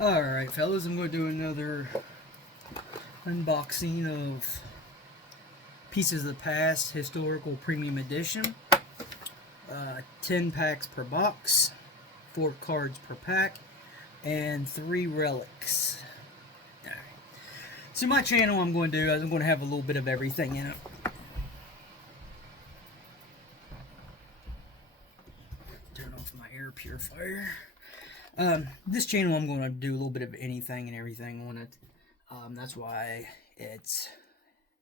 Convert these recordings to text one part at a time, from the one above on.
Alright, fellas, I'm going to do another unboxing of Pieces of the Past Historical Premium Edition. 10 packs per box, 4 cards per pack, and 3 relics. Alright. So my channel, I'm going to have a little bit of everything in it. Turn off my air purifier. This channel, I'm going to do a little bit of anything and everything on it. That's why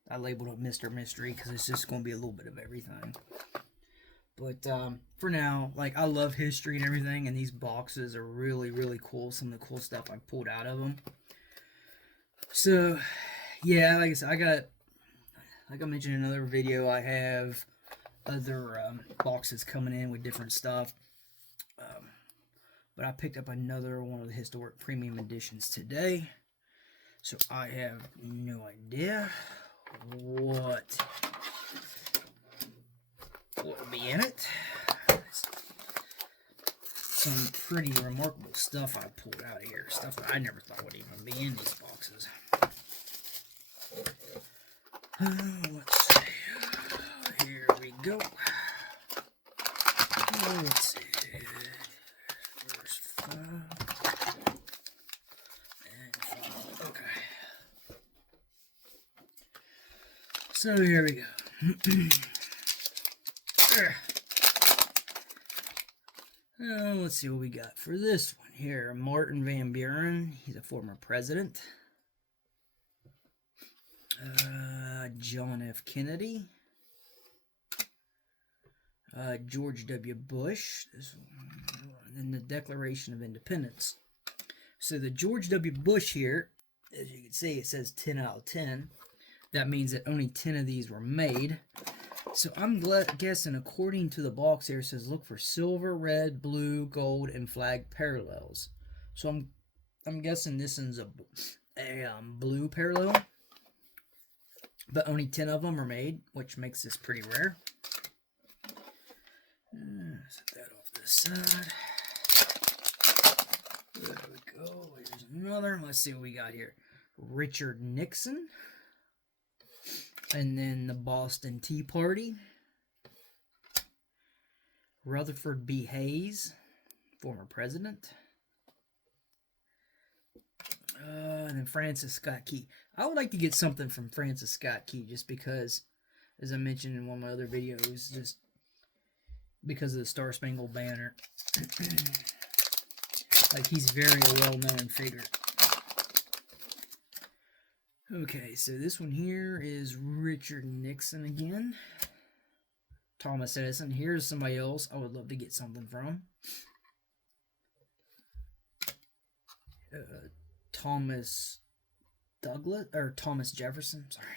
I labeled it Mr. Mystery, because it's just going to be a little bit of everything. But for now, like, I love history and everything, and these boxes are really, really cool. Some of the cool stuff I pulled out of them. So, yeah, like I said, like I mentioned in another video, I have other boxes coming in with different stuff. But I picked up another one of the historic premium editions today. So I have no idea what will be in it. Some pretty remarkable stuff I pulled out of here. Stuff that I never thought would even be in these boxes. Let's see. Here we go. Let's see. First 5. And 5. Okay. So here we go. Let's see what we got for this one here. Martin Van Buren. He's a former president. John F. Kennedy. George W. Bush. And the Declaration of Independence. So the George W. Bush here, as you can see, it says 10 out of 10. That means that only 10 of these were made. So I'm guessing, according to the box here, it says look for silver, red, blue, gold, and flag parallels. So I'm guessing this one's a blue parallel. But only 10 of them are made, which makes this pretty rare. Set that off this side. There we go. Here's another. Let's see what we got here. Richard Nixon. And then the Boston Tea Party. Rutherford B. Hayes, former president. And then Francis Scott Key. I would like to get something from Francis Scott Key, just because, as I mentioned in one of my other videos, just because of the Star Spangled Banner. Like, he's very a well-known figure. Okay, so this one here is Richard Nixon again. Thomas Edison. Here's somebody else I would love to get something from. Thomas Douglas, or Thomas Jefferson, sorry.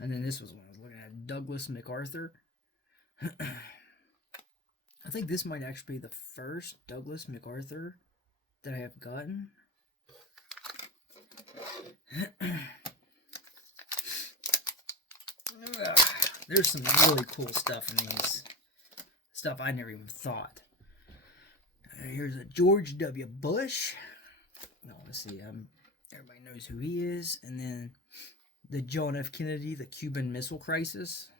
And then this was one I was looking at, Douglas MacArthur. I think this might actually be the first Douglas MacArthur that I have gotten. There's some really cool stuff in these. Stuff I never even thought. Here's a George W. Bush. No, let's see. Everybody knows who he is. And then the John F. Kennedy, the Cuban Missile Crisis.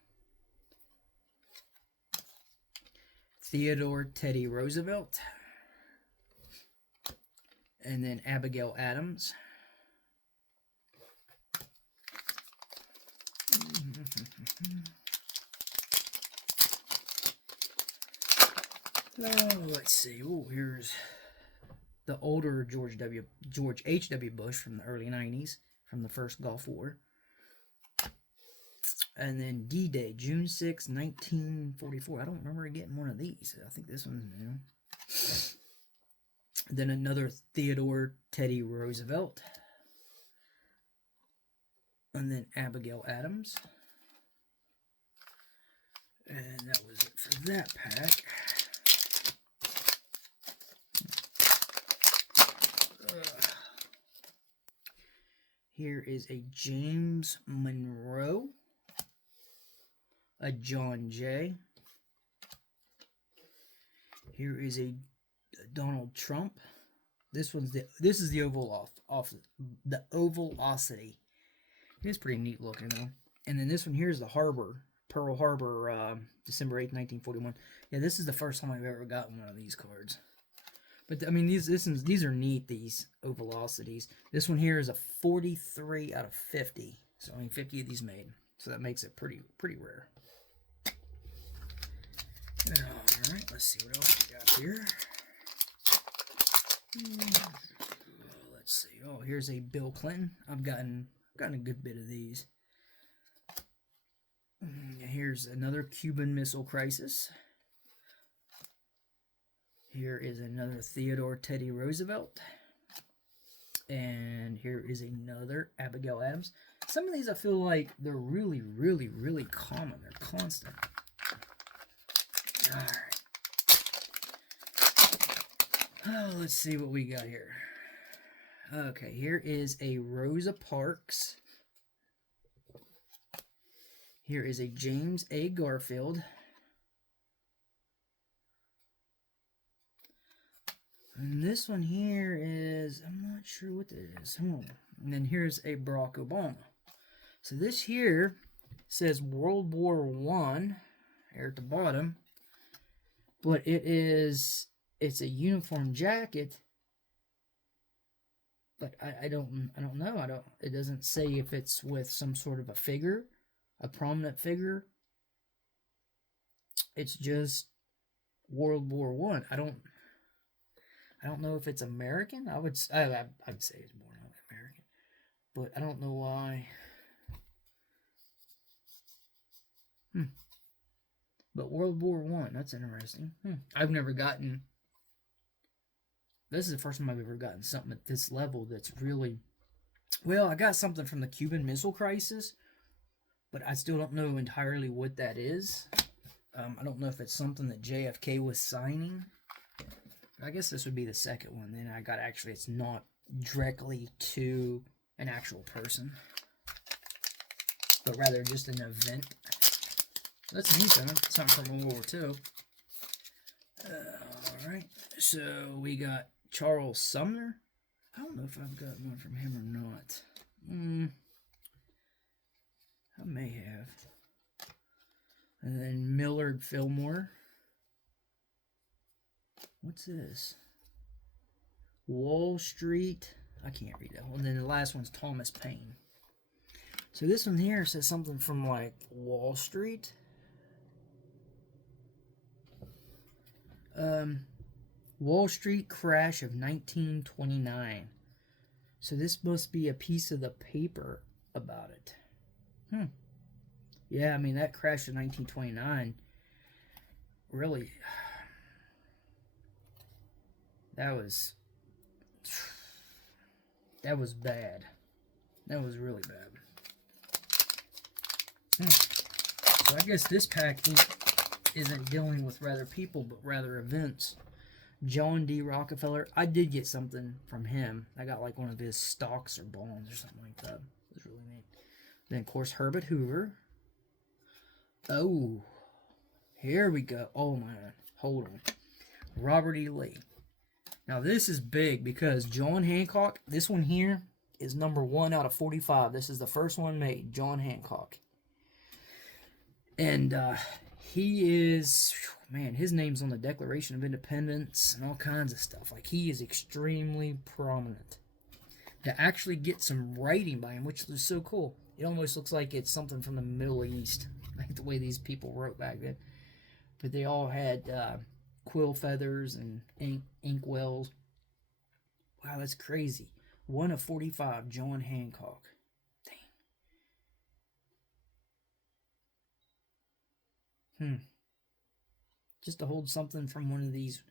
Theodore Teddy Roosevelt. And then Abigail Adams. Oh, let's see. Oh, here's the older George H.W. Bush from the early 90s, from the first Gulf War. And then D-Day, June 6, 1944. I don't remember getting one of these. I think this one's new. Then another Theodore Teddy Roosevelt. And then Abigail Adams. And that was it for that pack. Here is a James Monroe. A John Jay. Here is a Donald Trump. this is the the Ovalosity. It's pretty neat looking though. And then this one here is the Harbor, Pearl Harbor, December 8th, 1941. Yeah, this is the first time I've ever gotten one of these cards. But I mean, these are neat. These Ovalosities. This one here is a 43 out of 50. So I mean, 50 of these made. So that makes it pretty rare. All right, let's see what else we got here. Let's see. Oh, here's a Bill Clinton. I've gotten a good bit of these. Here's another Cuban Missile Crisis. Here is another Theodore Teddy Roosevelt. And here is another Abigail Adams. Some of these I feel like they're really common. They're constant. Alright. Oh, let's see what we got here. Okay, here is a Rosa Parks. Here is a James A. Garfield. And this one here is, I'm not sure what that is. Hold on. And then here's a Barack Obama. So this here says World War I, here at the bottom. But it's a uniform jacket. But I don't know. It doesn't say if it's with some sort of a figure, a prominent figure. It's just World War I. I don't know if it's American. I'd say it's more American, but I don't know why. But World War I, that's interesting. I've never gotten. This is the first time I've ever gotten something at this level that's really. Well, I got something from the Cuban Missile Crisis, but I still don't know entirely what that is. I don't know if it's something that JFK was signing. I guess this would be the second one. Then I got it's not directly to an actual person, but rather just an event. That's neat though. Something from World War II. Alright, so we got Charles Sumner. I don't know if I've got one from him or not. I may have. And then Millard Fillmore. What's this? Wall Street. I can't read that one. And then the last one's Thomas Paine. So this one here says something from like Wall Street. Wall Street crash of 1929. So this must be a piece of the paper about it. Yeah, I mean that crash of 1929 really. That was bad. That was really bad. So I guess this pack isn't dealing with rather people, but rather events. John D. Rockefeller. I did get something from him. I got like one of his stocks or bonds or something like that. It was really neat. Then, of course, Herbert Hoover. Oh, here we go. Oh, man. Hold on. Robert E. Lee. Now, this is big because John Hancock, this one here is number 1 out of 45. This is the first one made, John Hancock. And he is, man, his name's on the Declaration of Independence and all kinds of stuff. Like, he is extremely prominent. To actually get some writing by him, which is so cool. It almost looks like it's something from the Middle East, like the way these people wrote back then. But they all had quill feathers and ink wells. Wow, that's crazy. 1 of 45, John Hancock. Dang. Just to hold something from one of these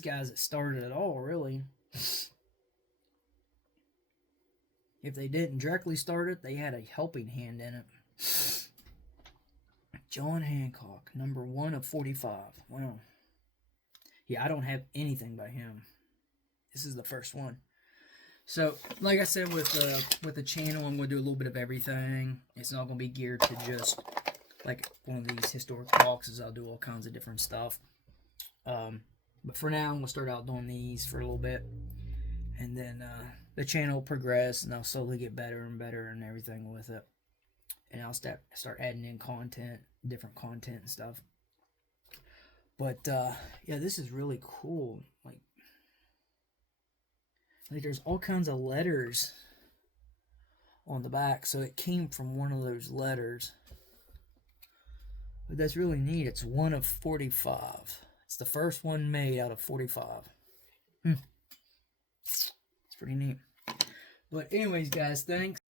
guys that started it all, really. If they didn't directly start it, they had a helping hand in it. John Hancock, number 1 of 45. Wow. Yeah, I don't have anything by him. This is the first one. So, like I said, with the channel, I'm going to do a little bit of everything. It's not going to be geared to just, like, one of these historic boxes. I'll do all kinds of different stuff. But for now, I'm going to start out doing these for a little bit. And then the channel will progress, and I'll slowly get better and better and everything with it. And I'll start adding in content, different content and stuff. But yeah, this is really cool. Like there's all kinds of letters on the back, so it came from one of those letters. But that's really neat. It's one of 45. It's the first one made out of 45. It's pretty neat. But anyways, guys, thanks.